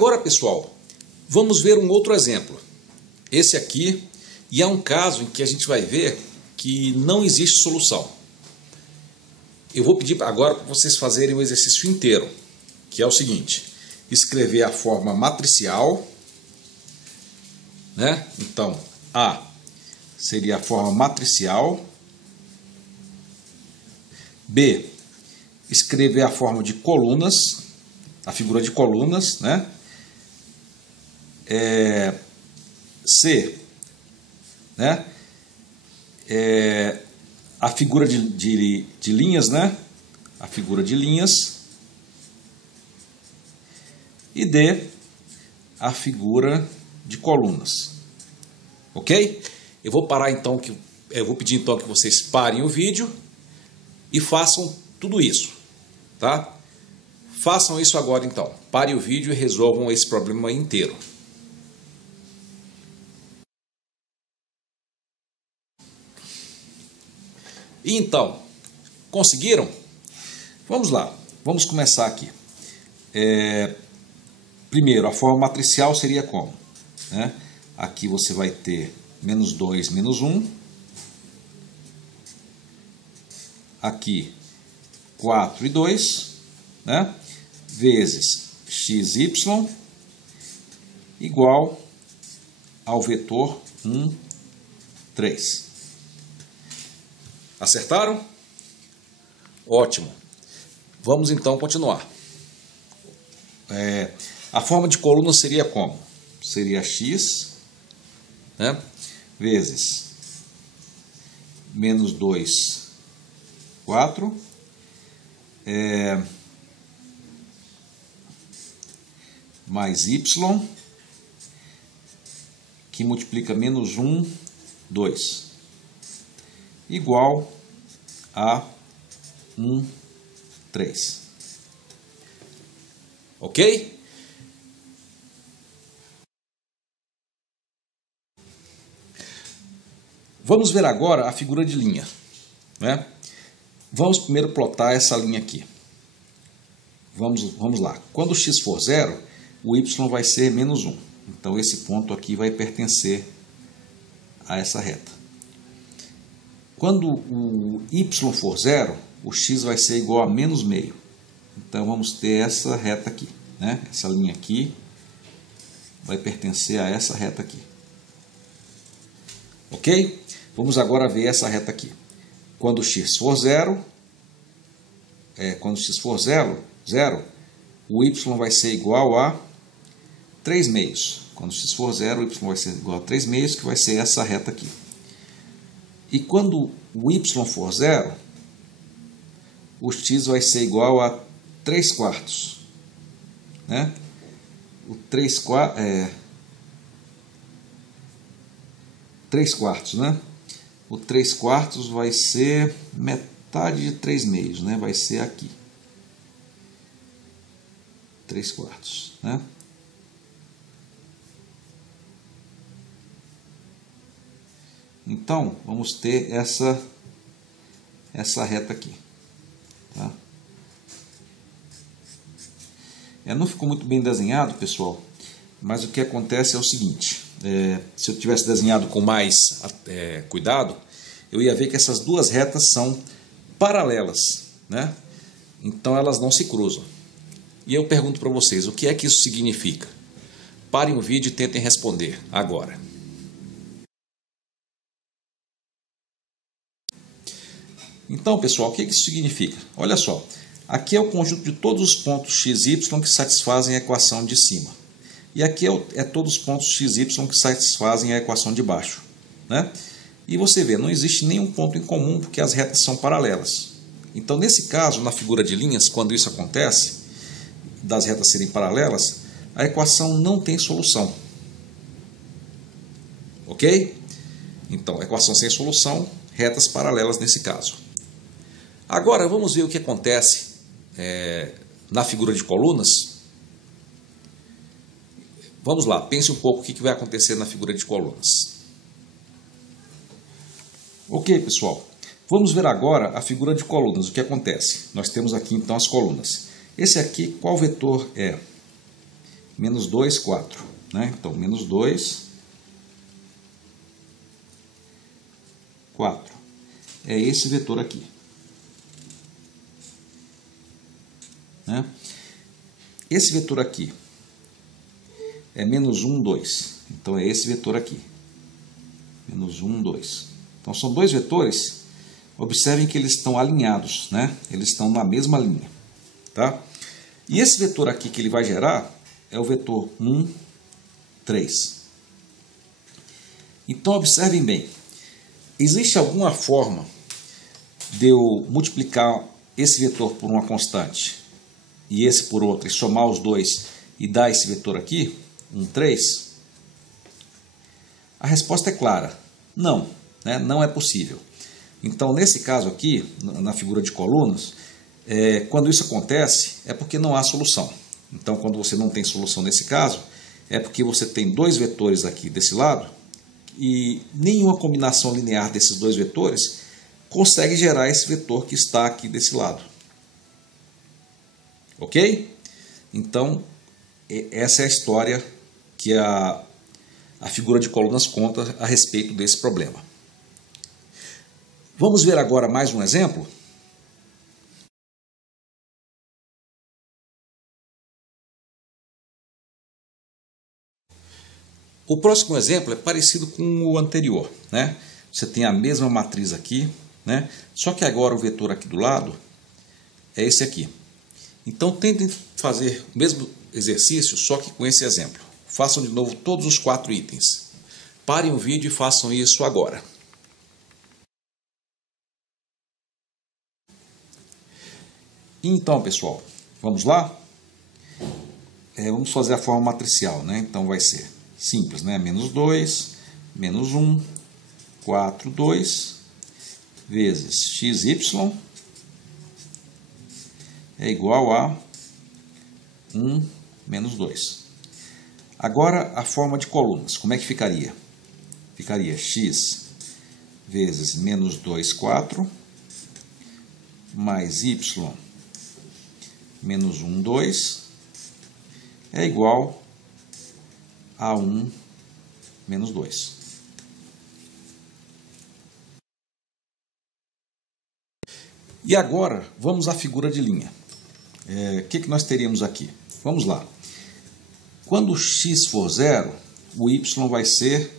Agora, pessoal, vamos ver um outro exemplo. Esse aqui, e é um caso em que a gente vai ver que não existe solução. Eu vou pedir agora para vocês fazerem o exercício inteiro, que é o seguinte: escrever a forma matricial, né? Então, A seria a forma matricial. B, escrever a forma de colunas, a figura de colunas, né? C, né? A figura de linhas, né? A figura de linhas. E D, a figura de colunas. Ok? Eu vou parar então, eu vou pedir então que vocês parem o vídeo e façam tudo isso, tá? Façam isso agora então. Parem o vídeo e resolvam esse problema inteiro. E então, conseguiram? Vamos lá, vamos começar aqui. Primeiro, a forma matricial seria como? Né? Aqui você vai ter menos 2, menos 1. Aqui, 4 e 2, né? Vezes xy igual ao vetor 1, 3. Acertaram? Ótimo. Vamos então continuar. A forma de coluna seria como? Seria x, né? Vezes menos 2, 4. Mais y, que multiplica menos 1, 2, igual a 1, 3. Ok? Vamos ver agora a figura de linha, né? Vamos primeiro plotar essa linha aqui. Vamos lá. Quando x for 0, o y vai ser menos 1. Então, esse ponto aqui vai pertencer a essa reta. Quando o y for 0, o x vai ser igual a menos meio. Então, vamos ter essa reta aqui, né? Essa linha aqui vai pertencer a essa reta aqui. Ok? Vamos agora ver essa reta aqui. Quando x for 0, o y vai ser igual a 3 meios. Quando x for 0, o y vai ser igual a 3 meios, que vai ser essa reta aqui. E quando o y for 0, o x vai ser igual a 3 quartos. Né? O 3 quartos, né? O 3 quartos vai ser metade de 3 meios, né? Vai ser aqui. 3 quartos, né? Então, vamos ter essa reta aqui. Tá? Não ficou muito bem desenhado, pessoal, mas o que acontece é o seguinte: se eu tivesse desenhado com mais cuidado, eu ia ver que essas duas retas são paralelas, né? Então elas não se cruzam. E eu pergunto para vocês, o que é que isso significa? Parem o vídeo e tentem responder agora. Então, pessoal, o que isso significa? Olha só, aqui é o conjunto de todos os pontos x e y que satisfazem a equação de cima. E aqui é todos os pontos x e y que satisfazem a equação de baixo, né? E você vê, não existe nenhum ponto em comum porque as retas são paralelas. Então, nesse caso, na figura de linhas, quando isso acontece, das retas serem paralelas, a equação não tem solução. Ok? Então, equação sem solução, retas paralelas nesse caso. Agora, vamos ver o que acontece na figura de colunas. Vamos lá, pense um pouco o que vai acontecer na figura de colunas. Ok, pessoal. Vamos ver agora a figura de colunas, o que acontece. Nós temos aqui, então, as colunas. Esse aqui, qual vetor é? menos 2, 4. Né? Então, menos 2, 4. É esse vetor aqui. Né? Esse vetor aqui é menos 1, 2. Então, é esse vetor aqui. Menos 1, 2. Então, são dois vetores. Observem que eles estão alinhados, né? Eles estão na mesma linha. Tá? E esse vetor aqui que ele vai gerar é o vetor 1, 3. Então, observem bem. Existe alguma forma de eu multiplicar esse vetor por uma constante e esse por outra, e somar os dois e dar esse vetor aqui, 1, 3? A resposta é clara. Não, né? Não é possível. Então, nesse caso aqui, na figura de colunas, quando isso acontece, é porque não há solução. Então, quando você não tem solução nesse caso, é porque você tem dois vetores aqui desse lado e nenhuma combinação linear desses dois vetores consegue gerar esse vetor que está aqui desse lado. Ok? Então, essa é a história que a figura de colunas conta a respeito desse problema. Vamos ver agora mais um exemplo? O próximo exemplo é parecido com o anterior, né? Você tem a mesma matriz aqui, né? Só que agora o vetor aqui do lado é esse aqui. Então tentem fazer o mesmo exercício, só que com esse exemplo. Façam de novo todos os 4 itens. Parem o vídeo e façam isso agora. Então, pessoal, vamos lá? Vamos fazer a forma matricial, né? Então vai ser simples, né? Menos 2, menos 1, 4, 2, vezes xy é igual a 1 menos 2. Agora a forma de colunas, como é que ficaria? Ficaria x vezes menos 2, 4, mais y menos 1, 2, é igual a 1 menos 2. E agora, vamos à figura de linha. O que nós teríamos aqui? Vamos lá. Quando x for 0, o y vai ser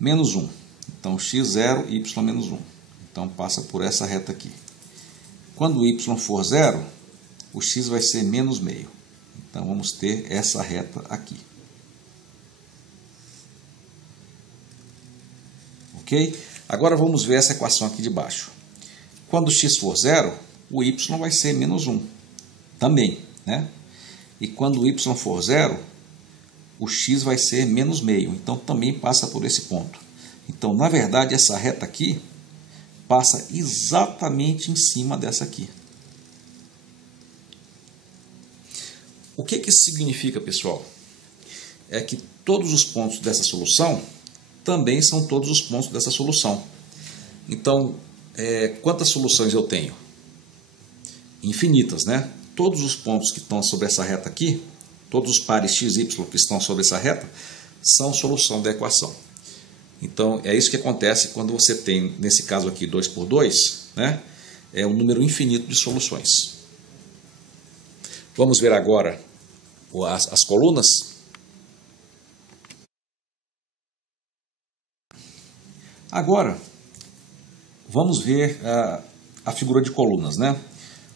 menos 1. Então, x0, y menos 1. Então, passa por essa reta aqui. Quando o y for 0, o x vai ser menos meio. Então, vamos ter essa reta aqui. Ok? Agora, vamos ver essa equação aqui de baixo. Quando x for 0, o y vai ser menos 1. Também, né? E quando o y for 0, o x vai ser menos meio. Então, também passa por esse ponto. Então, na verdade, essa reta aqui passa exatamente em cima dessa aqui. O que isso significa, pessoal? É que todos os pontos dessa solução também são todos os pontos dessa solução. Então, quantas soluções eu tenho? Infinitas, né? Todos os pontos que estão sobre essa reta aqui, todos os pares x, y que estão sobre essa reta, são solução da equação. Então, é isso que acontece quando você tem, nesse caso aqui, 2 por 2, né? É um número infinito de soluções. Vamos ver agora as colunas. Agora, vamos ver a figura de colunas, né?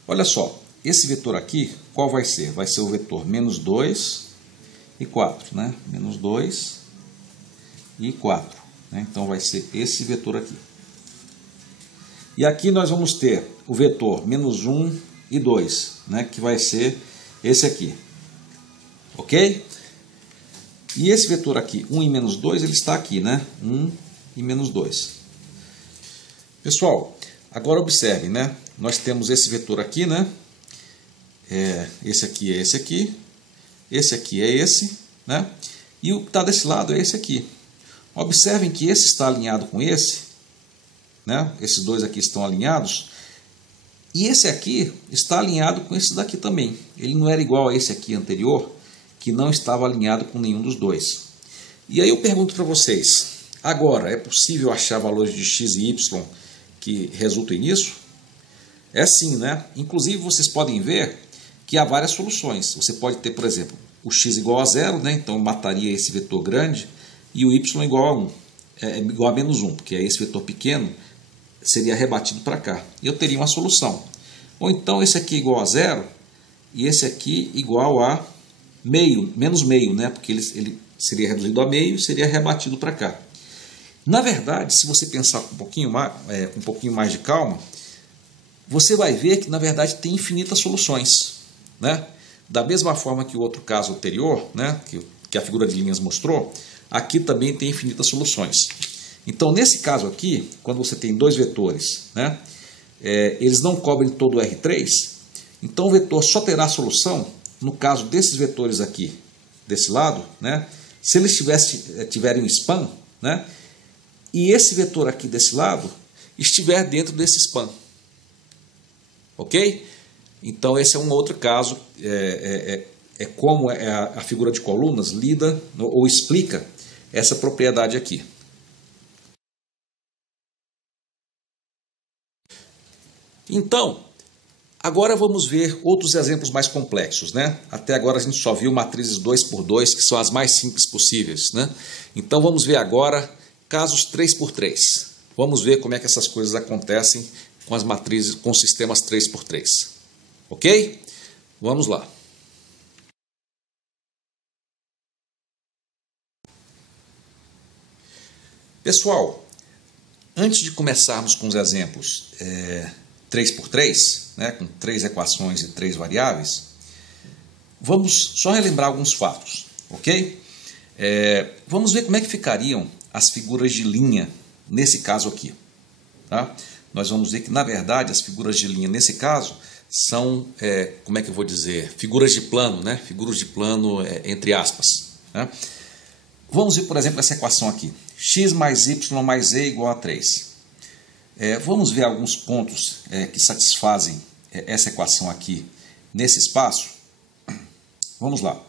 Olha só, esse vetor aqui, qual vai ser? Vai ser o vetor menos 2 e 4, né? Menos 2 e 4. Né? Então, vai ser esse vetor aqui. E aqui nós vamos ter o vetor menos 1 e 2, né? Que vai ser esse aqui. Ok? E esse vetor aqui, 1 e menos 2, ele está aqui, né? 1 e menos 2. Pessoal, agora observem, né? Nós temos esse vetor aqui, né? Esse aqui é esse aqui. Esse aqui é esse, né? E o que está desse lado é esse aqui. Observem que esse está alinhado com esse, né? Esses dois aqui estão alinhados. E esse aqui está alinhado com esse daqui também. Ele não era igual a esse aqui anterior, que não estava alinhado com nenhum dos dois. E aí eu pergunto para vocês, agora é possível achar valores de x e y que resultem nisso? É sim, né? Inclusive vocês podem ver que há várias soluções. Você pode ter, por exemplo, o x igual a 0, né? Então mataria esse vetor grande, e o y igual a 1, igual a menos 1, porque esse vetor pequeno seria rebatido para cá. E eu teria uma solução. Ou então esse aqui igual a 0 e esse aqui igual a meio, menos meio, né? Porque ele seria reduzido a meio e seria rebatido para cá. Na verdade, se você pensar com um pouquinho mais de calma, você vai ver que na verdade tem infinitas soluções, né? Da mesma forma que o outro caso anterior, né? que a figura de linhas mostrou, aqui também tem infinitas soluções. Então, nesse caso aqui, quando você tem dois vetores, né? Eles não cobrem todo o R3, então o vetor só terá solução no caso desses vetores aqui, desse lado, né? Se eles tiverem um span, né? E esse vetor aqui desse lado estiver dentro desse span. Ok? Então esse é um outro caso, como a figura de colunas lida ou explica essa propriedade aqui. Então, agora vamos ver outros exemplos mais complexos, né? Até agora a gente só viu matrizes 2x2, que são as mais simples possíveis, né? Então vamos ver agora casos 3x3. Vamos ver como é que essas coisas acontecem com as matrizes, com sistemas 3x3. Ok? Vamos lá. Pessoal, antes de começarmos com os exemplos 3x3, né, com 3 equações e 3 variáveis, vamos só relembrar alguns fatos, ok? Vamos ver como é que ficariam as figuras de linha nesse caso aqui. Tá? Nós vamos ver que, na verdade, as figuras de linha nesse caso são, como é que eu vou dizer, figuras de plano, né? Figuras de plano entre aspas. Né? Vamos ver, por exemplo, essa equação aqui. X mais y mais z igual a 3. Vamos ver alguns pontos que satisfazem essa equação aqui nesse espaço. Vamos lá.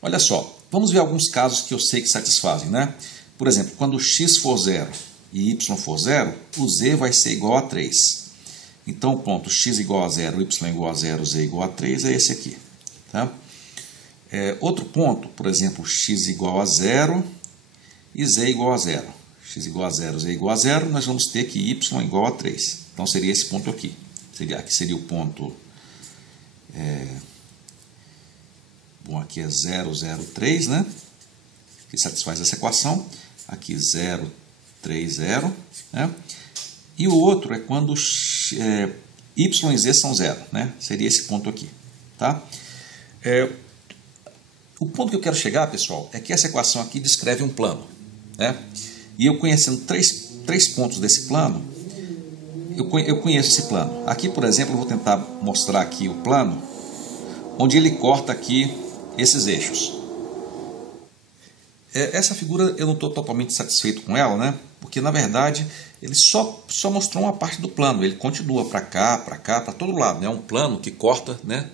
Olha só, vamos ver alguns casos que eu sei que satisfazem, né? Por exemplo, quando x for 0 e y for 0, o z vai ser igual a 3. Então, o ponto x igual a 0, y igual a 0, z igual a 3 é esse aqui. Tá? Outro ponto, por exemplo, x igual a 0 e z igual a 0. X igual a 0, z igual a 0, nós vamos ter que y igual a 3. Então, seria esse ponto aqui. Aqui seria o ponto... Bom, aqui é 0, 0, 3, né? Que satisfaz essa equação. Aqui 0, 3, 0. Né? E o outro é quando y e z são 0. Né? Seria esse ponto aqui. Tá? O ponto que eu quero chegar, pessoal, é que essa equação aqui descreve um plano. Né? E eu conhecendo três pontos desse plano, eu conheço esse plano. Aqui, por exemplo, eu vou tentar mostrar aqui o plano, onde ele corta aqui esses eixos. Essa figura eu não estou totalmente satisfeito com ela, né? Porque na verdade ele só mostrou uma parte do plano. Ele continua para cá, para todo lado. É um plano que corta, né?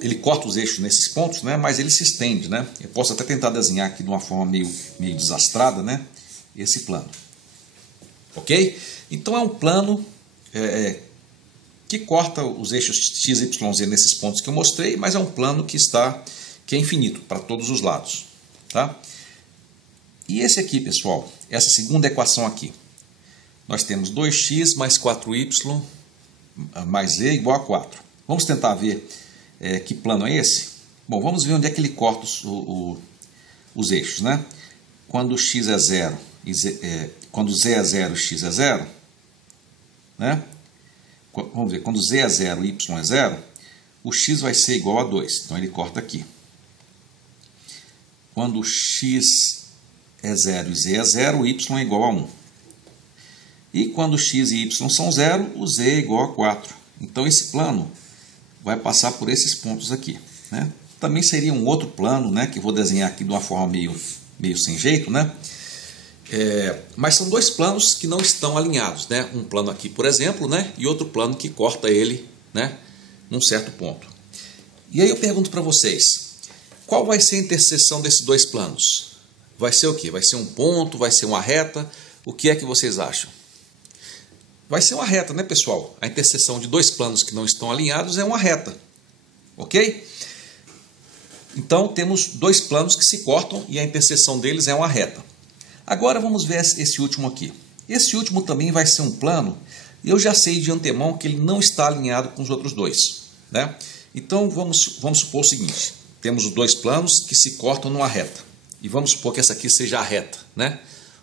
Ele corta os eixos nesses pontos, né? Mas ele se estende, né? Eu posso até tentar desenhar aqui de uma forma meio desastrada, né? Esse plano. Ok? Então é um plano que corta os eixos x, y, z nesses pontos que eu mostrei, mas é um plano que é infinito para todos os lados. Tá? E esse aqui, pessoal, essa segunda equação aqui, nós temos 2x mais 4y mais z igual a 4. Vamos tentar ver que plano é esse? Bom, vamos ver onde é que ele corta os eixos. Né? Quando x é 0, quando z é 0 e x é 0, né? Vamos ver, quando z é 0 e y é 0, o x vai ser igual a 2. Então ele corta aqui. Quando x é 0 e z é 0, o y é igual a 1. E quando x e y são 0, o z é igual a 4. Então esse plano vai passar por esses pontos aqui. Né? Também seria um outro plano, né, que eu vou desenhar aqui de uma forma meio sem jeito, né? Mas são dois planos que não estão alinhados, né? Um plano aqui, por exemplo, né? E outro plano que corta ele, né? Num certo ponto. E aí eu pergunto para vocês, qual vai ser a interseção desses dois planos? Vai ser o quê? Vai ser um ponto? Vai ser uma reta? O que é que vocês acham? Vai ser uma reta, né, pessoal? A interseção de dois planos que não estão alinhados é uma reta. Ok? Então, temos dois planos que se cortam e a interseção deles é uma reta. Agora, vamos ver esse último aqui. Esse último também vai ser um plano, e eu já sei de antemão que ele não está alinhado com os outros dois, né? Então, vamos supor o seguinte. Temos os dois planos que se cortam numa reta. E vamos supor que essa aqui seja a reta, né?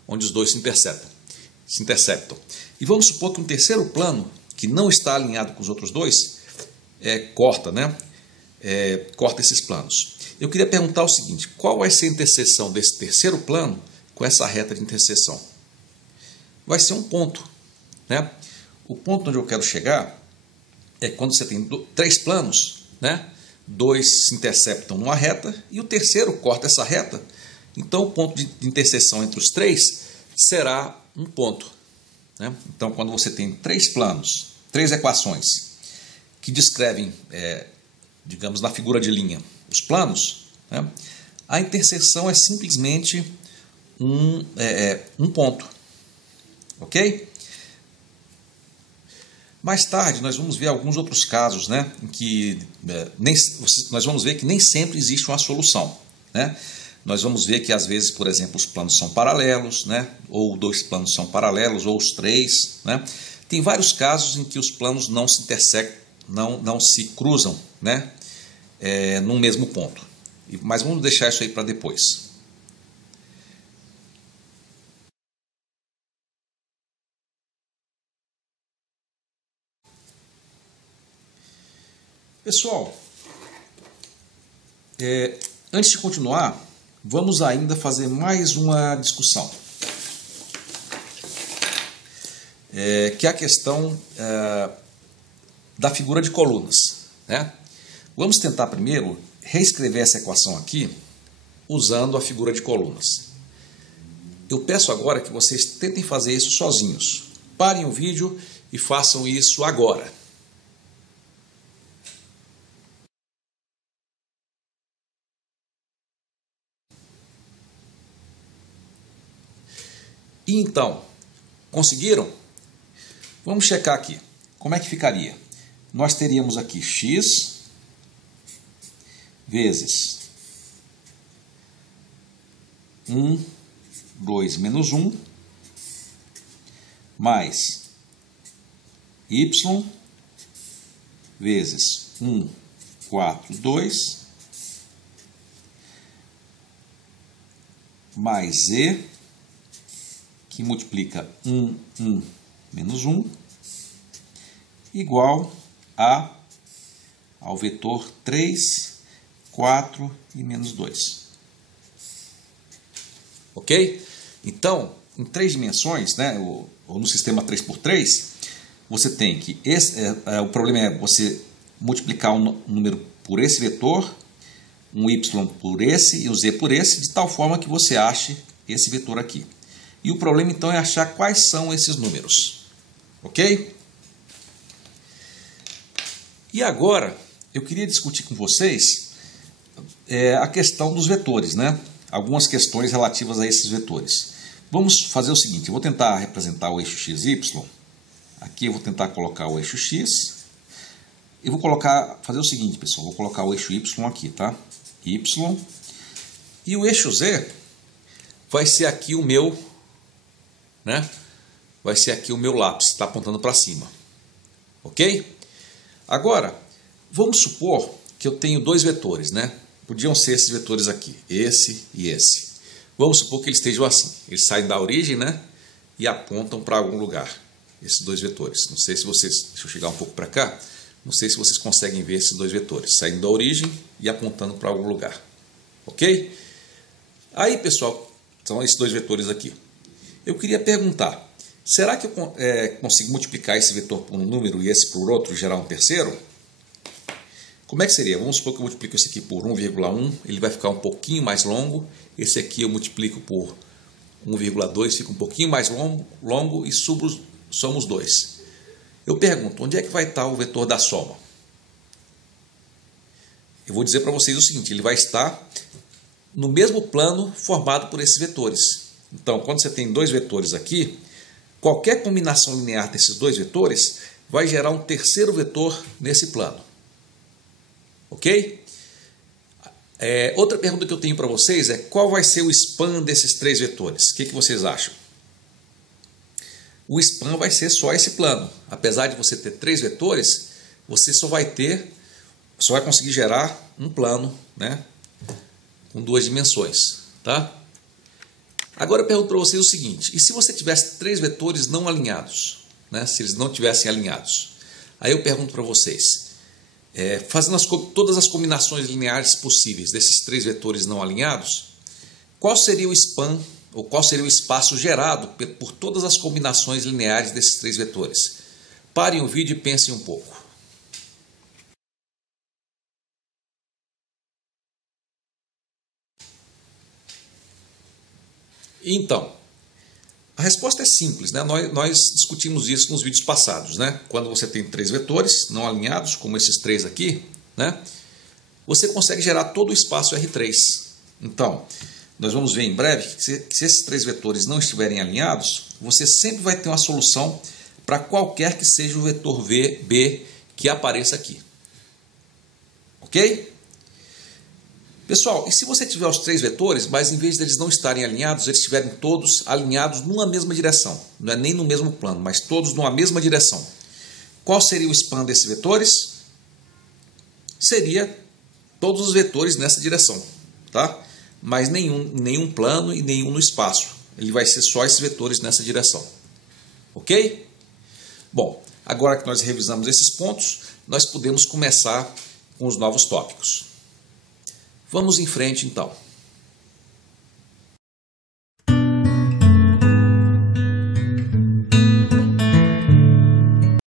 Onde os dois se interceptam. E vamos supor que um terceiro plano, que não está alinhado com os outros dois, corta, né? Corta esses planos. Eu queria perguntar o seguinte: qual vai ser a interseção desse terceiro plano com essa reta de interseção? Vai ser um ponto, né? O ponto onde eu quero chegar é quando você tem três planos, né? Dois se interceptam numa reta e o terceiro corta essa reta. Então, o ponto de interseção entre os três será um ponto, né? Então, quando você tem três planos, três equações que descrevem, digamos, na figura de linha, os planos, né? A interseção é simplesmente um ponto, ok? Mais tarde nós vamos ver alguns outros casos, né, em que nós vamos ver que nem sempre existe uma solução, né? Nós vamos ver que às vezes, por exemplo, os planos são paralelos, né, ou dois planos são paralelos, ou os três, né? Tem vários casos em que os planos não se intersectam, não se cruzam, né, num mesmo ponto. Mas vamos deixar isso aí para depois. Pessoal, antes de continuar, vamos ainda fazer mais uma discussão, que é a questão da figura de colunas, né? Vamos tentar primeiro reescrever essa equação aqui usando a figura de colunas. Eu peço agora que vocês tentem fazer isso sozinhos. Parem o vídeo e façam isso agora. E então, conseguiram? Vamos checar aqui. Como é que ficaria? Nós teríamos aqui x vezes 1, 2 menos 1, mais y vezes 1, 4, 2, mais z, que multiplica 1, 1 menos 1, igual ao vetor 3, 4 e menos 2. Ok? Então, em três dimensões, né, ou no sistema 3×3, você tem que... o problema é você multiplicar um número por esse vetor, um y por esse e o z por esse, de tal forma que você ache esse vetor aqui. E o problema, então, é achar quais são esses números. Ok? E agora, eu queria discutir com vocês a questão dos vetores, né? Algumas questões relativas a esses vetores. Vamos fazer o seguinte, eu vou tentar representar o eixo XY. Aqui eu vou tentar colocar o eixo X. Eu vou fazer o seguinte, pessoal, vou colocar o eixo Y aqui, tá? Y. E o eixo Z vai ser aqui o meu, né? Vai ser aqui o meu lápis, está apontando para cima. Ok? Agora, vamos supor que eu tenho dois vetores, né? Podiam ser esses vetores aqui, esse e esse. Vamos supor que eles estejam assim. Eles saem da origem, né? E apontam para algum lugar. Esses dois vetores. Não sei se vocês... Deixa eu chegar um pouco para cá. Não sei se vocês conseguem ver esses dois vetores. Saindo da origem e apontando para algum lugar. Ok? Aí, pessoal, são esses dois vetores aqui. Eu queria perguntar. Será que eu consigo multiplicar esse vetor por um número e esse por outro e gerar um terceiro? Como é que seria? Vamos supor que eu multiplico esse aqui por 1,1, ele vai ficar um pouquinho mais longo. Esse aqui eu multiplico por 1,2, fica um pouquinho mais longo e somos 2. Eu pergunto, onde é que vai estar o vetor da soma? eu vou dizer para vocês o seguinte, ele vai estar no mesmo plano formado por esses vetores. Então, quando você tem dois vetores aqui, qualquer combinação linear desses dois vetores vai gerar um terceiro vetor nesse plano. Ok? Outra pergunta que eu tenho para vocês é qual vai ser o span desses três vetores? O que vocês acham? O span vai ser só esse plano. Apesar de você ter três vetores, você só vai conseguir gerar um plano, né, com duas dimensões. Tá? Agora eu pergunto para vocês o seguinte, e se você tivesse três vetores não alinhados? Né, se eles não tivessem alinhados? Aí eu pergunto para vocês, fazendo todas as combinações lineares possíveis desses três vetores não alinhados, qual seria o span, ou qual seria o espaço gerado por todas as combinações lineares desses três vetores? Parem o vídeo e pensem um pouco. Então, a resposta é simples, né? Nós discutimos isso nos vídeos passados, né? Quando você tem três vetores não alinhados, como esses três aqui, né, você consegue gerar todo o espaço R3. Então, nós vamos ver em breve que se esses três vetores não estiverem alinhados, você sempre vai ter uma solução para qualquer que seja o vetor V, B que apareça aqui. Ok? Pessoal, e se você tiver os três vetores, mas em vez deles não estarem alinhados, eles estiverem todos alinhados numa mesma direção, não é nem no mesmo plano, mas todos numa mesma direção. Qual seria o span desses vetores? Seria todos os vetores nessa direção, tá? Mas nenhum plano e nenhum no espaço. Ele vai ser só esses vetores nessa direção. Ok? Bom, agora que nós revisamos esses pontos, nós podemos começar com os novos tópicos. Vamos em frente, então.